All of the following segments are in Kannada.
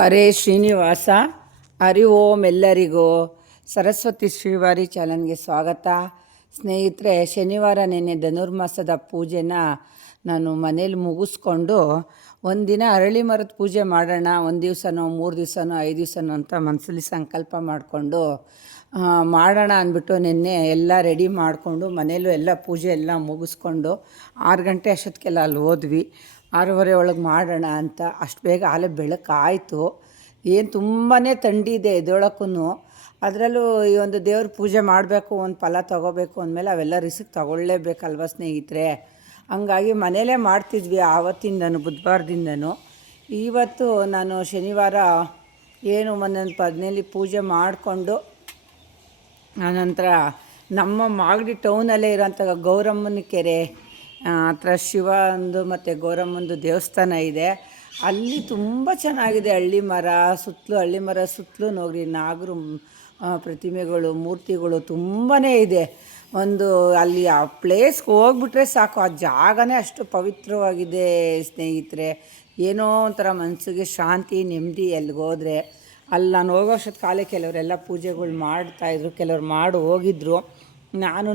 ಅರೆ ಶ್ರೀನಿವಾಸ, ಹರಿ ಓಂ ಎಲ್ಲರಿಗೂ. ಸರಸ್ವತಿ ಶ್ರೀವಾರಿ ಚಾನಲ್ಗೆ ಸ್ವಾಗತ. ಸ್ನೇಹಿತರೆ, ಶನಿವಾರ ನೆನ್ನೆ ಧನುರ್ಮಾಸದ ಪೂಜೆನ ನಾನು ಮನೇಲಿ ಮುಗಿಸ್ಕೊಂಡು ಒಂದಿನ ಅರಳಿ ಮರದ ಪೂಜೆ ಮಾಡೋಣ, ಒಂದು ದಿವಸನೋ 3 ದಿವಸನೋ 5 ದಿವಸನೋ ಅಂತ ಮನಸ್ಸಲ್ಲಿ ಸಂಕಲ್ಪ ಮಾಡಿಕೊಂಡು ಮಾಡೋಣ ಅಂದ್ಬಿಟ್ಟು ನಿನ್ನೆ ಎಲ್ಲ ರೆಡಿ ಮಾಡಿಕೊಂಡು ಮನೇಲೂ ಎಲ್ಲ ಪೂಜೆ ಎಲ್ಲ ಮುಗಿಸ್ಕೊಂಡು 6 ಗಂಟೆ ಅಷ್ಟೊತ್ತಿಗೆಲ್ಲ ಅಲ್ಲಿ ಹೋದ್ವಿ. 6:30 ಒಳಗೆ ಮಾಡೋಣ ಅಂತ. ಅಷ್ಟು ಬೇಗ ಆಲೇ ಬೆಳಕಾಯಿತು. ಏನು ತುಂಬಾ ಥಂಡಿ ಇದೆ ಎದ್ದೊಳಕ್ಕೂ. ಅದರಲ್ಲೂ ಈ ಒಂದು ದೇವ್ರ ಪೂಜೆ ಮಾಡಬೇಕು, ಒಂದು ಫಲ ತೊಗೋಬೇಕು ಅಂದಮೇಲೆ ಅವೆಲ್ಲ ರಿಸ್ಕ್ ತೊಗೊಳ್ಳೇಬೇಕಲ್ವ ಸ್ನೇಹಿತರೆ. ಹಂಗಾಗಿ ಮನೇಲೇ ಮಾಡ್ತಿದ್ವಿ ಆವತ್ತಿಂದನೂ, ಬುಧವಾರದಿಂದನೂ. ಇವತ್ತು ನಾನು ಶನಿವಾರ ಏನು ಒಂದೊಂದು ಮನೇಲಿ ಪೂಜೆ ಮಾಡಿಕೊಂಡು ಆನಂತರ ನಮ್ಮ ಮಾಗಡಿ ಟೌನಲ್ಲೇ ಇರೋಂಥ ಗೌರಮ್ಮನ ಕೆರೆ ಹತ್ರ ಶಿವಂದು ಮತ್ತು ಗೌರಮ್ಮಂದು ದೇವಸ್ಥಾನ ಇದೆ. ಅಲ್ಲಿ ತುಂಬ ಚೆನ್ನಾಗಿದೆ. ಹಳ್ಳಿ ಮರ ಸುತ್ತಲೂ ನೋಡಿ ನಾಗರು ಪ್ರತಿಮೆಗಳು, ಮೂರ್ತಿಗಳು ತುಂಬಾ ಇದೆ. ಒಂದು ಅಲ್ಲಿ ಆ ಪ್ಲೇಸ್ಗೆ ಹೋಗ್ಬಿಟ್ರೆ ಸಾಕು, ಆ ಜಾಗನೇ ಅಷ್ಟು ಪವಿತ್ರವಾಗಿದೆ ಸ್ನೇಹಿತರೆ. ಏನೋ ಒಂಥರ ಮನಸ್ಸಿಗೆ ಶಾಂತಿ, ನೆಮ್ಮದಿ. ಎಲ್ಲಿಗೋದ್ರೆ ಅಲ್ಲಿ ನಾನು ಹೋಗೋಷ್ಟೊತ್ತು ಕಾಲೇ ಕೆಲವರೆಲ್ಲ ಪೂಜೆಗಳು ಮಾಡ್ತಾಯಿದ್ರು, ಕೆಲವ್ರು ಮಾಡಿ ಹೋಗಿದ್ರು. ನಾನು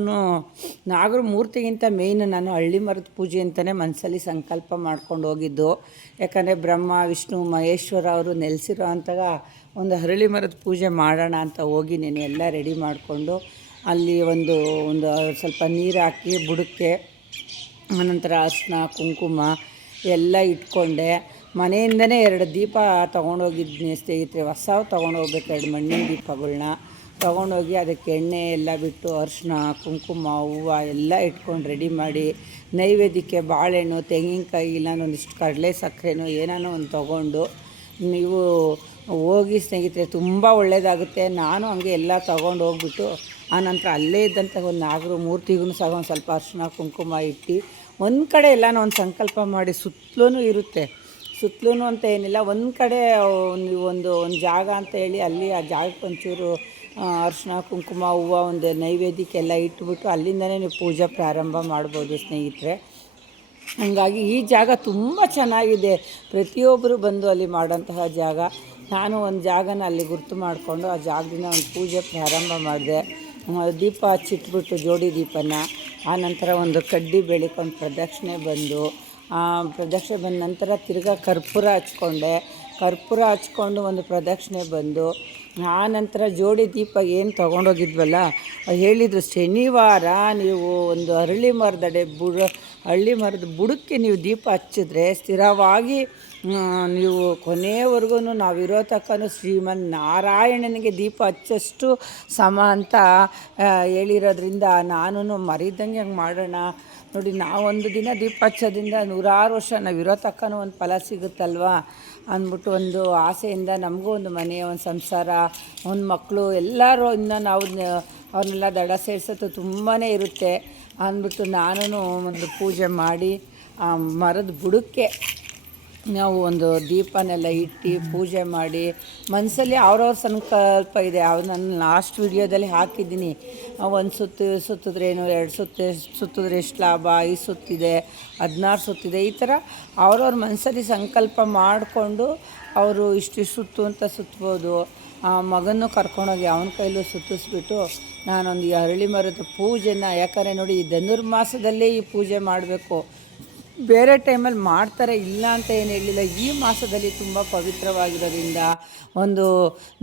ನಾಗರ ಮೂರ್ತಿಗಿಂತ ಮೇಯ್ನ್ ನಾನು ಹಳ್ಳಿ ಮರದ ಪೂಜೆ ಅಂತಲೇ ಮನಸ್ಸಲ್ಲಿ ಸಂಕಲ್ಪ ಮಾಡ್ಕೊಂಡು ಹೋಗಿದ್ದು. ಯಾಕಂದರೆ ಬ್ರಹ್ಮ ವಿಷ್ಣು ಮಹೇಶ್ವರ ಅವರು ನೆಲೆಸಿರೋ ಅಂತಾಗ ಒಂದು ಹರಳಿ ಮರದ ಪೂಜೆ ಮಾಡೋಣ ಅಂತ ಹೋಗಿ ನಾನು ಎಲ್ಲ ರೆಡಿ ಮಾಡಿಕೊಂಡು ಅಲ್ಲಿ ಒಂದು ಸ್ವಲ್ಪ ನೀರು ಹಾಕಿ ಬುಡಕ್ಕೆ, ಆನಂತರ ಅರಿಶಿನ ಕುಂಕುಮ ಎಲ್ಲ ಇಟ್ಕೊಂಡೆ. ಮನೆಯಿಂದನೇ 2 ದೀಪ ತೊಗೊಂಡೋಗಿದ್ನಿ ಸ್ನೇಹಿತರೆ. ಹೊಸವು ತೊಗೊಂಡೋಗ್ಬೇಕು, 2 ಮಣ್ಣಿನ ದೀಪಗಳನ್ನ ತೊಗೊಂಡೋಗಿ ಅದಕ್ಕೆ ಎಣ್ಣೆ ಎಲ್ಲ ಬಿಟ್ಟು ಅರಿಶಿನ ಕುಂಕುಮ ಹೂವು ಎಲ್ಲ ಇಟ್ಕೊಂಡು ರೆಡಿ ಮಾಡಿ ನೈವೇದ್ಯಕ್ಕೆ ಬಾಳೆಹಣ್ಣು, ತೆಂಗಿನಕಾಯಿ, ಇಲ್ಲ ಒಂದಿಷ್ಟು ಕಡಲೆ ಸಕ್ಕರೆನೋ ಏನಾನೋ ಒಂದು ತೊಗೊಂಡು ನೀವು ಹೋಗಿ ಸ್ನೇಹಿತರೆ. ತುಂಬ ಒಳ್ಳೆಯದಾಗುತ್ತೆ. ನಾನು ಹಂಗೆ ಎಲ್ಲ ತೊಗೊಂಡು ಹೋಗ್ಬಿಟ್ಟು ಆನಂತರ ಅಲ್ಲೇ ಇದ್ದಂಥ ಒಂದು ನಾಗರ ಮೂರ್ತಿಗೂ ಸಹ ಒಂದು ಸ್ವಲ್ಪ ಅರಿಶಿನ ಕುಂಕುಮ ಇಟ್ಟು ಒಂದು ಕಡೆ ಎಲ್ಲನೂ ಒಂದು ಸಂಕಲ್ಪ ಮಾಡಿ, ಸುತ್ತಲೂ ಇರುತ್ತೆ. ಸುತ್ತಲೂ ಅಂತ ಏನಿಲ್ಲ, ಒಂದು ಕಡೆ ಒಂದು ಜಾಗ ಅಂತ ಹೇಳಿ ಅಲ್ಲಿ ಆ ಜಾಗಕ್ಕೆ ಒಂಚೂರು ಅರಿಶಿನ ಕುಂಕುಮ ಹೂವು ಒಂದು ನೈವೇದ್ಯಕ್ಕೆಲ್ಲ ಇಟ್ಬಿಟ್ಟು ಅಲ್ಲಿಂದನೇ ನೀವು ಪೂಜೆ ಪ್ರಾರಂಭ ಮಾಡ್ಬೋದು ಸ್ನೇಹಿತರೆ. ಹಾಗಾಗಿ ಈ ಜಾಗ ತುಂಬ ಚೆನ್ನಾಗಿದೆ. ಪ್ರತಿಯೊಬ್ಬರು ಬಂದು ಅಲ್ಲಿ ಮಾಡೋಂತಹ ಜಾಗ. ನಾನು ಒಂದು ಜಾಗನ ಅಲ್ಲಿ ಗುರ್ತು ಮಾಡಿಕೊಂಡು ಆ ಜಾಗದಿಂದ ಒಂದು ಪೂಜೆ ಪ್ರಾರಂಭ ಮಾಡಿದೆ. ದೀಪ ಹಚ್ಚಿಟ್ಬಿಟ್ಟು ಜೋಡಿ ದೀಪನ, ಆನಂತರ ಒಂದು ಕಡ್ಡಿ ಬೆಳಕು ಒಂದು ಪ್ರದಕ್ಷಿಣೆ ಬಂದು, ಪ್ರದಕ್ಷಿಣೆ ಬಂದ ನಂತರ ತಿರ್ಗಾ ಕರ್ಪೂರ ಹಚ್ಕೊಂಡು ಒಂದು ಪ್ರದಕ್ಷಿಣೆ ಬಂದು, ಆ ನಂತರ ಜೋಡಿ ದೀಪ ಏನು ತೊಗೊಂಡೋಗಿದ್ವಲ್ಲ ಹೇಳಿದರು, ಶನಿವಾರ ನೀವು ಒಂದು ಹರಳಿ ಮರದ ಬುಡಕ್ಕೆ ನೀವು ದೀಪ ಹಚ್ಚಿದ್ರೆ ಸ್ಥಿರವಾಗಿ ನೀವು ಕೊನೆಯವರೆಗೂ ನಾವಿರೋ ತಕ್ಕನೂ ಶ್ರೀಮನ್ ನಾರಾಯಣನಿಗೆ ದೀಪ ಹಚ್ಚಷ್ಟು ಸಮ ಅಂತ ಹೇಳಿರೋದ್ರಿಂದ ನಾನು ಮರಿದಂಗೆ ಹಂಗೆ ಮಾಡೋಣ ನೋಡಿ. ನಾವೊಂದು ದಿನ ದೀಪ ಹಚ್ಚೋದ್ರಿಂದ 100 ವರ್ಷ ನಾವಿರೋ ತಕ್ಕನೂ ಒಂದು ಫಲ ಸಿಗುತ್ತಲ್ವ ಅಂದ್ಬಿಟ್ಟು ಒಂದು ಆಸೆಯಿಂದ ನಮಗೂ ಒಂದು ಮನೆ, ಒಂದು ಸಂಸಾರ, ಒಂದು ಮಕ್ಕಳು ಎಲ್ಲರೂ ಇನ್ನು ನಾವು ಅವ್ರನ್ನೆಲ್ಲ ದಡ ಸೇರಿಸೋದು ತುಂಬಾ ಇರುತ್ತೆ ಅಂದ್ಬಿಟ್ಟು ನಾನು ಒಂದು ಪೂಜೆ ಮಾಡಿ ಮರದ ಬುಡಕ್ಕೆ ನಾವು ಒಂದು ದೀಪನೆಲ್ಲ ಇಟ್ಟು ಪೂಜೆ ಮಾಡಿ ಮನಸ್ಸಲ್ಲಿ ಅವ್ರವ್ರ ಸಂಕಲ್ಪ ಇದೆ. ನಾನು ಲಾಸ್ಟ್ ವಿಡಿಯೋದಲ್ಲಿ ಹಾಕಿದ್ದೀನಿ. ಒಂದು ಸುತ್ತಿದ್ರೇನು, 2 ಸುತ್ತಿದ್ರೆ ಎಷ್ಟು ಲಾಭ, 5 ಸುತ್ತಿದೆ, 16 ಸುತ್ತಿದೆ, ಈ ಥರ ಅವ್ರವ್ರ ಮನಸ್ಸಲ್ಲಿ ಸಂಕಲ್ಪ ಮಾಡಿಕೊಂಡು ಅವರು ಇಷ್ಟು ಸುತ್ತು ಅಂತ ಸುತ್ಬೋದು. ಆ ಮಗನೂ ಕರ್ಕೊಂಡೋಗಿ ಅವನ ಕೈಲೂ ಸುತ್ತಿಸ್ಬಿಟ್ಟು ನಾನೊಂದು ಹರಳಿ ಮರದ ಪೂಜೆನ, ಯಾಕಂದರೆ ನೋಡಿ ಈ ಧನುರ್ಮಾಸದಲ್ಲೇ ಈ ಪೂಜೆ ಮಾಡಬೇಕು. ಬೇರೆ ಟೈಮಲ್ಲಿ ಮಾಡ್ತಾರೆ, ಇಲ್ಲ ಅಂತ ಏನು ಹೇಳಿಲ್ಲ. ಈ ಮಾಸದಲ್ಲಿ ತುಂಬ ಪವಿತ್ರವಾಗಿರೋದ್ರಿಂದ, ಒಂದು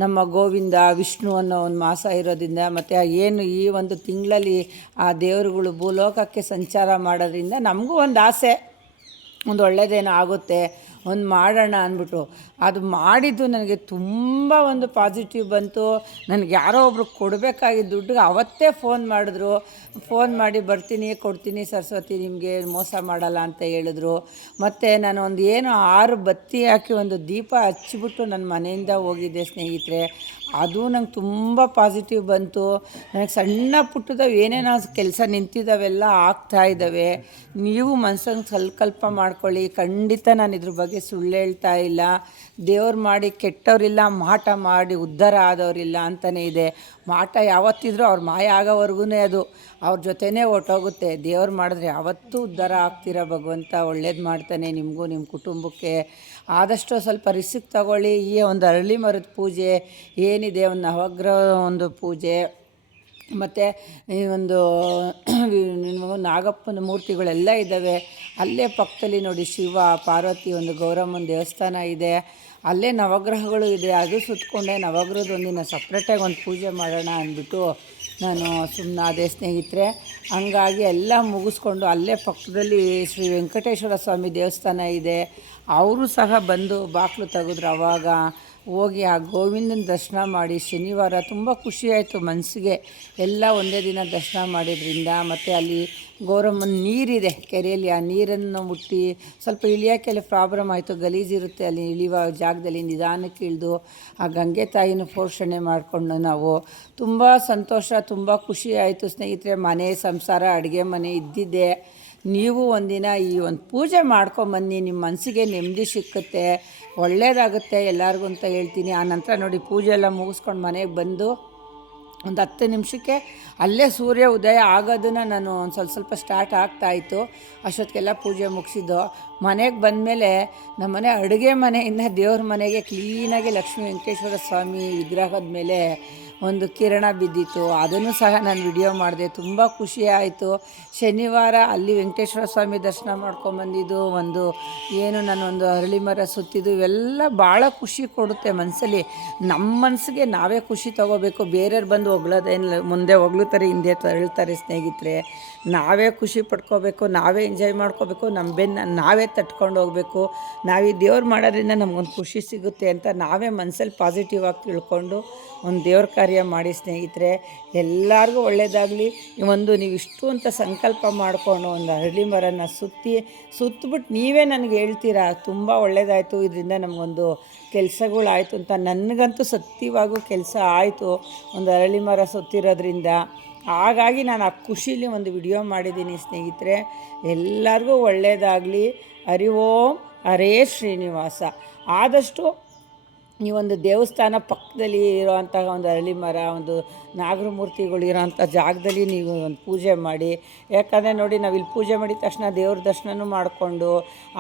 ನಮ್ಮ ಗೋವಿಂದ ವಿಷ್ಣು ಅನ್ನೋ ಒಂದು ಮಾಸ ಇರೋದ್ರಿಂದ, ಮತ್ತು ಏನು ಈ ಒಂದು ತಿಂಗಳಲ್ಲಿ ಆ ದೇವರುಗಳು ಭೂಲೋಕಕ್ಕೆ ಸಂಚಾರ ಮಾಡೋದ್ರಿಂದ ನಮಗೂ ಒಂದು ಆಸೆ, ಒಂದು ಒಳ್ಳೆಯದೇನೋ ಆಗುತ್ತೆ, ಒಂದು ಮಾಡೋಣ ಅಂದ್ಬಿಟ್ಟು ಅದು ಮಾಡಿದ್ದು ನನಗೆ ತುಂಬ ಒಂದು ಪಾಸಿಟಿವ್ ಬಂತು. ನನಗೆ ಯಾರೋ ಒಬ್ರು ಕೊಡಬೇಕಾಗಿದ್ದ ದುಡ್ಡು ಅವತ್ತೇ ಫೋನ್ ಮಾಡಿದ್ರು. ಫೋನ್ ಮಾಡಿ ಬರ್ತೀನಿ, ಕೊಡ್ತೀನಿ ಸರಸ್ವತಿ, ನಿಮಗೆ ಮೋಸ ಮಾಡಲ್ಲ ಅಂತ ಹೇಳಿದ್ರು. ಮತ್ತು ನಾನು ಒಂದು 6 ಬತ್ತಿ ಹಾಕಿ ಒಂದು ದೀಪ ಹಚ್ಚಿಬಿಟ್ಟು ನನ್ನ ಮನೆಯಿಂದ ಹೋಗಿದ್ದೆ ಸ್ನೇಹಿತರೆ. ಅದು ನಂಗೆ ತುಂಬ ಪಾಸಿಟಿವ್ ಬಂತು. ನನಗೆ ಸಣ್ಣ ಪುಟ್ಟದವು ಏನೇನೋ ಕೆಲಸ ನಿಂತಿದ್ದಾವೆಲ್ಲ ಆಗ್ತಾಯಿದ್ದಾವೆ. ನೀವು ಮನಸ್ಸನ್ನು ಸಂಕಲ್ಪ ಮಾಡ್ಕೊಳ್ಳಿ. ಖಂಡಿತ ನಾನು ಇದ್ರ ಬಗ್ಗೆ ಬಗ್ಗೆ ಸುಳ್ಳು ಹೇಳ್ತಾ ಇಲ್ಲ. ದೇವ್ರು ಮಾಡಿ ಕೆಟ್ಟವರಿಲ್ಲ, ಮಾಟ ಮಾಡಿ ಉದ್ಧಾರ ಆದವರಿಲ್ಲ ಅಂತಲೇ ಇದೆ. ಮಾಟ ಯಾವತ್ತಿದ್ರೂ ಅವ್ರ ಮಾಯ ಆಗೋವರೆಗೂ ಅದು ಅವ್ರ ಜೊತೆನೇ ಹೊರ್ಟೋಗುತ್ತೆ. ದೇವ್ರು ಮಾಡಿದ್ರೆ ಯಾವತ್ತೂ ಉದ್ಧಾರ ಆಗ್ತೀರ ಭಗವಂತ, ಒಳ್ಳೇದು ಮಾಡ್ತಾನೆ ನಿಮಗೂ ನಿಮ್ಮ ಕುಟುಂಬಕ್ಕೆ. ಆದಷ್ಟು ಸ್ವಲ್ಪ ರಿಸ್ಕ್ ತಗೊಳ್ಳಿ. ಈ ಒಂದು ಅರಳಿ ಮರದ ಪೂಜೆ ಏನಿದೆ, ಒಂದು ನವಗ್ರಹ ಒಂದು ಪೂಜೆ, ಮತ್ತು ಈ ಒಂದು ನಾಗಪ್ಪನ ಮೂರ್ತಿಗಳೆಲ್ಲ ಇದ್ದಾವೆ. ಅಲ್ಲೇ ಪಕ್ಕದಲ್ಲಿ ನೋಡಿ ಶಿವ ಪಾರ್ವತಿ ಒಂದು ಗೌರಮ್ಮನ ದೇವಸ್ಥಾನ ಇದೆ. ಅಲ್ಲೇ ನವಗ್ರಹಗಳು ಇದೆ. ಅದು ಸುತ್ತಕೊಂಡೆ ನವಗ್ರಹದ ಒಂದಿನ ಸಪ್ರೇಟಾಗಿ ಒಂದು ಪೂಜೆ ಮಾಡೋಣ ಅಂದ್ಬಿಟ್ಟು ನಾನು ಸುಮ್ಮನಾದೆ ಸ್ನೇಹಿತರೆ. ಹಂಗಾಗಿ ಎಲ್ಲ ಮುಗಿಸ್ಕೊಂಡು ಅಲ್ಲೇ ಪಕ್ಕದಲ್ಲಿ ಶ್ರೀ ವೆಂಕಟೇಶ್ವರ ಸ್ವಾಮಿ ದೇವಸ್ಥಾನ ಇದೆ. ಅವರು ಸಹ ಬಂದು ಬಾಗಿಲು ತೆಗೆದ್ರು. ಆವಾಗ ಹೋಗಿ ಆ ಗೋವಿಂದನ ದರ್ಶನ ಮಾಡಿ ಶನಿವಾರ ತುಂಬ ಖುಷಿಯಾಯಿತು ಮನಸ್ಸಿಗೆ. ಎಲ್ಲ ಒಂದೇ ದಿನ ದರ್ಶನ ಮಾಡಿದ್ರಿಂದ. ಮತ್ತು ಅಲ್ಲಿ ಗೌರಮ್ಮನ ನೀರಿದೆ ಕೆರೆಯಲ್ಲಿ, ಆ ನೀರನ್ನು ಮುಟ್ಟಿ ಸ್ವಲ್ಪ ಇಳಿಯೋಕ್ಕೆಲ್ಲ ಪ್ರಾಬ್ಲಮ್ ಆಯಿತು, ಗಲೀಜಿರುತ್ತೆ ಅಲ್ಲಿ ಇಳಿಯುವ ಜಾಗದಲ್ಲಿ. ನಿಧಾನಕ್ಕೆ ಇಳಿದು ಆ ಗಂಗೆ ತಾಯಿನ ಪೋಷಣೆ ಮಾಡಿಕೊಂಡು ನಾವು ತುಂಬ ಸಂತೋಷ, ತುಂಬ ಖುಷಿ ಆಯಿತು ಸ್ನೇಹಿತರೆ. ಮನೆ ಸಂಸಾರ ಅಡುಗೆ ಮನೆ ಇದ್ದಿದ್ದೆ. ನೀವು ಒಂದಿನ ಈ ಒಂದು ಪೂಜೆ ಮಾಡ್ಕೊಂಬನ್ನಿ, ನಿಮ್ಮ ಮನಸ್ಸಿಗೆ ನೆಮ್ಮದಿ ಸಿಕ್ಕುತ್ತೆ, ಒಳ್ಳೆಯದಾಗುತ್ತೆ ಎಲ್ಲರಿಗೂ ಅಂತ ಹೇಳ್ತೀನಿ. ಆ ನಂತರ ನೋಡಿ ಪೂಜೆ ಎಲ್ಲ ಮುಗಿಸ್ಕೊಂಡು ಮನೆಗೆ ಬಂದು ಒಂದು 10 ನಿಮಿಷಕ್ಕೆ ಅಲ್ಲೇ ಸೂರ್ಯ ಉದಯ ಆಗೋದನ್ನು ನಾನು ಒಂದು ಸ್ವಲ್ಪ ಸ್ಟಾರ್ಟ್ ಆಗ್ತಾಯಿತ್ತು. ಅಷ್ಟೊತ್ತಿಗೆಲ್ಲ ಪೂಜೆ ಮುಗಿಸಿದ್ದು. ಮನೆಗೆ ಬಂದಮೇಲೆ ನಮ್ಮನೆ ಅಡುಗೆ ಮನೆಯಿಂದ ದೇವ್ರ ಮನೆಗೆ ಕ್ಲೀನಾಗಿ ಲಕ್ಷ್ಮೀ ವೆಂಕಟೇಶ್ವರ ಸ್ವಾಮಿ ವಿಗ್ರಹದ ಮೇಲೆ ಒಂದು ಕಿರಣ ಬಿದ್ದಿತ್ತು. ಅದನ್ನು ಸಹ ನಾನು ವಿಡಿಯೋ ಮಾಡಿದೆ. ತುಂಬ ಖುಷಿ ಆಯಿತು. ಶನಿವಾರ ಅಲ್ಲಿ ವೆಂಕಟೇಶ್ವರ ಸ್ವಾಮಿ ದರ್ಶನ ಮಾಡ್ಕೊಂಬಂದಿದ್ದು, ಒಂದು ಏನು ನಾನೊಂದು ಅರಳಿ ಮರ ಸುತ್ತಿದ್ದು, ಇವೆಲ್ಲ ಭಾಳ ಖುಷಿ ಕೊಡುತ್ತೆ ಮನಸ್ಸಲ್ಲಿ. ನಮ್ಮ ಮನಸ್ಸಿಗೆ ನಾವೇ ಖುಷಿ ತೊಗೋಬೇಕು. ಬೇರೆಯವ್ರು ಬಂದು ಹೊಗಳೋದೇನಿಲ್ಲ, ಮುಂದೆ ಹೊಗಳುತ್ತಾರೆ ಹಿಂದೆ ತಳ್ತಾರೆ ಸ್ನೇಹಿತರೆ. ನಾವೇ ಖುಷಿ ಪಡ್ಕೋಬೇಕು, ನಾವೇ ಎಂಜಾಯ್ ಮಾಡ್ಕೋಬೇಕು, ನಮ್ಮ ಬೆನ್ನು ನಾವೇ ತಟ್ಕೊಂಡು ಹೋಗಬೇಕು. ನಾವೀ ದೇವ್ರು ಮಾಡೋದ್ರಿಂದ ನಮಗೊಂದು ಖುಷಿ ಸಿಗುತ್ತೆ ಅಂತ ನಾವೇ ಮನಸ್ಸಲ್ಲಿ ಪಾಸಿಟಿವ್ ಆಗಿ ತಿಳ್ಕೊಂಡು ಒಂದು ದೇವ್ರ ಕಾರ್ಯ ಮಾಡಿ ಸ್ನೇಹಿತರೆ. ಎಲ್ಲರಿಗೂ ಒಳ್ಳೆಯದಾಗಲಿ. ಒಂದು ನೀವು ಇಷ್ಟು ಅಂತ ಸಂಕಲ್ಪ ಮಾಡಿಕೊಂಡು ಒಂದು ಅರಳಿ ಮರನ ಸುತ್ತಿಬಿಟ್ಟು ನೀವೇ ನನಗೆ ಹೇಳ್ತೀರಾ ತುಂಬ ಒಳ್ಳೆಯದಾಯಿತು, ಇದರಿಂದ ನಮಗೊಂದು ಕೆಲಸಗಳಾಯಿತು ಅಂತ. ನನಗಂತೂ ಸತ್ಯವಾಗೂ ಕೆಲಸ ಆಯಿತು ಒಂದು ಅರಳಿ ಮರ ಸುತ್ತಿರೋದ್ರಿಂದ. ಹಾಗಾಗಿ ನಾನು ಆ ಖುಷೀಲಿ ಒಂದು ವಿಡಿಯೋ ಮಾಡಿದ್ದೀನಿ ಸ್ನೇಹಿತರೆ. ಎಲ್ಲರಿಗೂ ಒಳ್ಳೆಯದಾಗಲಿ. ಹರಿ ಓಂ ಹರೇ ಶ್ರೀನಿವಾಸ. ಆದಷ್ಟು ನೀವೊಂದು ದೇವಸ್ಥಾನ ಪಕ್ಕದಲ್ಲಿ ಇರೋವಂತಹ ಒಂದು ಅರಳಿ ಮರ, ಒಂದು ನಾಗರ ಮೂರ್ತಿಗಳು ಇರೋವಂಥ ಜಾಗದಲ್ಲಿ ನೀವು ಒಂದು ಪೂಜೆ ಮಾಡಿ. ಯಾಕಂದರೆ ನೋಡಿ, ನಾವಿಲ್ಲಿ ಪೂಜೆ ಮಾಡಿದ ತಕ್ಷಣ ದೇವ್ರ ದರ್ಶನನೂ ಮಾಡಿಕೊಂಡು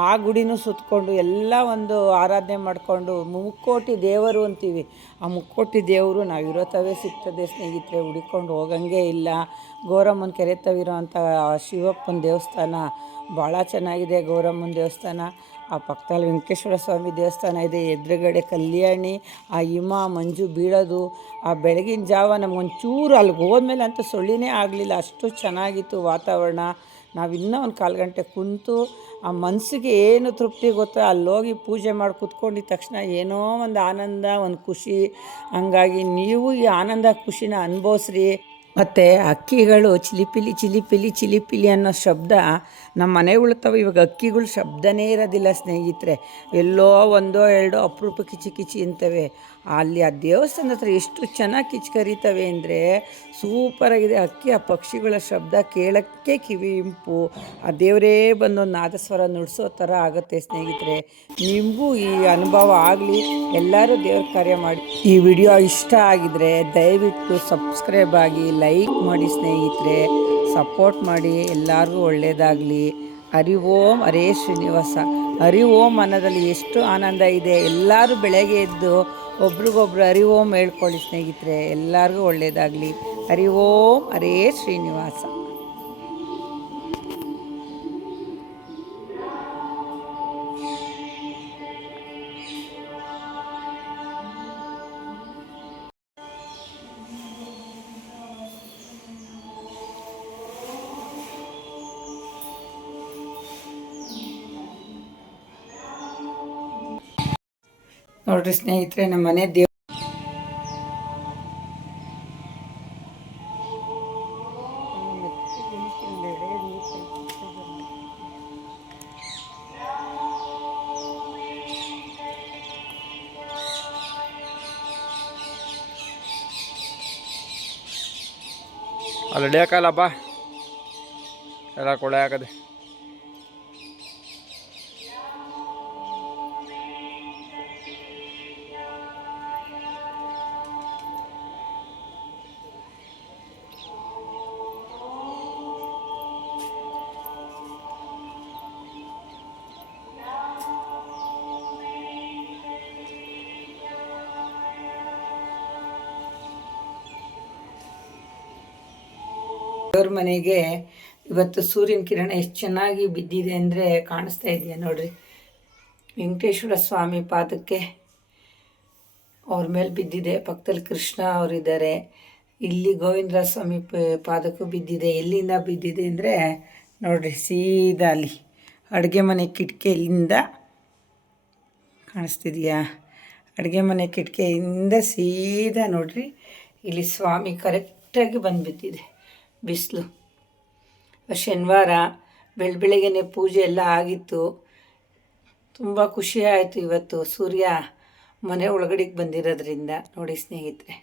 ಆ ಗುಡಿನೂ ಸುತ್ತಕೊಂಡು ಎಲ್ಲ ಒಂದು ಆರಾಧನೆ ಮಾಡಿಕೊಂಡು, ಮುಕ್ಕೋಟಿ ದೇವರು ಅಂತೀವಿ, ಆ ಮುಕ್ಕೋಟಿ ದೇವರು ನಾವಿರೋ ತವೇ ಸಿಗ್ತದೆ ಸ್ನೇಹಿತರೆ, ಹುಡ್ಕೊಂಡು ಹೋಗಂಗೆ ಇಲ್ಲ. ಗೌರಮ್ಮನ ಕೆರೆ ತವಿರೋ ಅಂಥ ಶಿವಪ್ಪನ ದೇವಸ್ಥಾನ ಭಾಳ ಚೆನ್ನಾಗಿದೆ. ಗೌರಮ್ಮನ ದೇವಸ್ಥಾನ, ಆ ಪಕ್ಕದಲ್ಲಿ ವೆಂಕಟೇಶ್ವರ ಸ್ವಾಮಿ ದೇವಸ್ಥಾನ ಇದೆ. ಎದುರುಗಡೆ ಕಲ್ಯಾಣಿ, ಆ ಮಂಜು ಬೀಳೋದು, ಆ ಬೆಳಗಿನ ಜಾವ ನಮಗೊಂಚೂರು ಅಲ್ಲಿಗೆ ಹೋದ್ಮೇಲೆ ಅಂತೂ ಸೊಳ್ಳಿನೇ ಆಗಲಿಲ್ಲ, ಅಷ್ಟು ಚೆನ್ನಾಗಿತ್ತು ವಾತಾವರಣ. ನಾವಿನ್ನೂ ಒಂದು 1/4 ಗಂಟೆ ಕುಂತು ಆ ಮನಸ್ಸಿಗೆ ಏನು ತೃಪ್ತಿ ಗೊತ್ತೋ ಅಲ್ಲೋಗಿ ಪೂಜೆ ಮಾಡಿ ಕೂತ್ಕೊಂಡಿದ್ದ ತಕ್ಷಣ ಏನೋ ಒಂದು ಆನಂದ, ಒಂದು ಖುಷಿ. ಹಂಗಾಗಿ ನೀವು ಈ ಆನಂದ ಖುಷಿನ ಅನುಭವಿಸ್ರಿ. ಮತ್ತು ಹಕ್ಕಿಗಳು ಚಿಲಿಪಿಲಿ ಚಿಲಿಪಿಲಿ ಚಿಲಿಪಿಲಿ ಅನ್ನೋ ಶಬ್ದ ನಮ್ಮ ಮನೆಗಳು ಇವಾಗ ಹಕ್ಕಿಗಳು ಶಬ್ದನೇ ಇರೋದಿಲ್ಲ ಸ್ನೇಹಿತರೆ. ಎಲ್ಲೋ ಒಂದೋ ಎರಡೋ ಅಪರೂಪ ಕಿಚಿ ಕಿಚಿ ಅಂತವೆ. ಅಲ್ಲಿ ಆ ದೇವಸ್ಥಾನದ ಹತ್ರ ಎಷ್ಟು ಚೆನ್ನಾಗಿ ಕಿಚ್ಕರಿತವೆ ಅಂದರೆ ಸೂಪರಾಗಿದೆ. ಹಕ್ಕಿ ಆ ಪಕ್ಷಿಗಳ ಶಬ್ದ ಕೇಳೋಕ್ಕೆ ಕಿವಿ ಇಂಪು. ಆ ದೇವರೇ ಬಂದೊಂದು ನಾದಸ್ವರ ನುಡಿಸೋ ಥರ ಆಗುತ್ತೆ ಸ್ನೇಹಿತರೆ. ನಿಮಗೂ ಈ ಅನುಭವ ಆಗಲಿ. ಎಲ್ಲರೂ ದೇವ್ರ ಕಾರ್ಯ ಮಾಡಿ. ಈ ವಿಡಿಯೋ ಇಷ್ಟ ಆಗಿದರೆ ದಯವಿಟ್ಟು ಸಬ್ಸ್ಕ್ರೈಬ್ ಆಗಿ, ಲೈಕ್ ಮಾಡಿ ಸ್ನೇಹಿತರೆ, ಸಪೋರ್ಟ್ ಮಾಡಿ. ಎಲ್ಲರಿಗೂ ಒಳ್ಳೆಯದಾಗಲಿ. ಹರಿ ಓಂ ಹರೇ ಶ್ರೀನಿವಾಸ. ಹರಿ ಓಂ ಅನ್ನೋದಲ್ಲಿ ಎಷ್ಟು ಆನಂದ ಇದೆ. ಎಲ್ಲರೂ ಬೆಳಗ್ಗೆ ಎದ್ದು ಒಬ್ರಿಗೊಬ್ರು ಹರಿ ಓಂ ಹೇಳ್ಕೊಳ್ಳಿ ಸ್ನೇಹಿತರೆ. ಎಲ್ಲರಿಗೂ ಒಳ್ಳೆಯದಾಗಲಿ. ಹರಿ ಓಂ ಹರೇ ಶ್ರೀನಿವಾಸ. ನೋಡ್ರಿ ಸ್ನೇಹಿತರೆ, ನಮ್ಮ ಮನೆ ದೇವ್ರು ಅಲ್ಲಿ ಹಿಡಿಯೋಕ್ಕಲ್ಲಪ್ಪ, ಎಲ್ಲ ಕೊಳೆ ಹಾಕದೆ. ದೇವ್ರ ಮನೆಗೆ ಇವತ್ತು ಸೂರ್ಯನ ಕಿರಣ ಎಷ್ಟು ಚೆನ್ನಾಗಿ ಬಿದ್ದಿದೆ ಅಂದರೆ ಕಾಣಿಸ್ತಾ ಇದೆಯಾ ನೋಡ್ರಿ. ವೆಂಕಟೇಶ್ವರ ಸ್ವಾಮಿ ಪಾದಕ್ಕೆ ಅವ್ರ ಮೇಲೆ ಬಿದ್ದಿದೆ. ಪಕ್ಕದಲ್ಲಿ ಕೃಷ್ಣ ಅವರಿದ್ದಾರೆ. ಇಲ್ಲಿ ಗೋವಿಂದರಾಜ ಸ್ವಾಮಿ ಪಾದಕ್ಕೂ ಬಿದ್ದಿದೆ. ಎಲ್ಲಿಂದ ಬಿದ್ದಿದೆ ಅಂದರೆ ನೋಡ್ರಿ, ಸೀದಾ ಅಲ್ಲಿ ಅಡುಗೆ ಮನೆ ಕಿಟಕಿಯಿಂದ ಕಾಣಿಸ್ತಿದೆಯಾ? ಅಡುಗೆ ಮನೆ ಕಿಟಕಿಯಿಂದ ಸೀದಾ ನೋಡ್ರಿ, ಇಲ್ಲಿ ಸ್ವಾಮಿ ಕರೆಕ್ಟಾಗಿ ಬಂದು ಬಿದ್ದಿದೆ. ಬಿಸಿಲು ಶನಿವಾರ ಬೆಳಗ್ಗೆನೇ ಪೂಜೆ ಎಲ್ಲ ಆಗಿತ್ತು. ತುಂಬ ಖುಷಿ ಆಯಿತು ಇವತ್ತು ಸೂರ್ಯ ಮನೆ ಒಳಗಡೆಗೆ ಬಂದಿರೋದ್ರಿಂದ. ನೋಡಿ ಸ್ನೇಹಿತರೆ,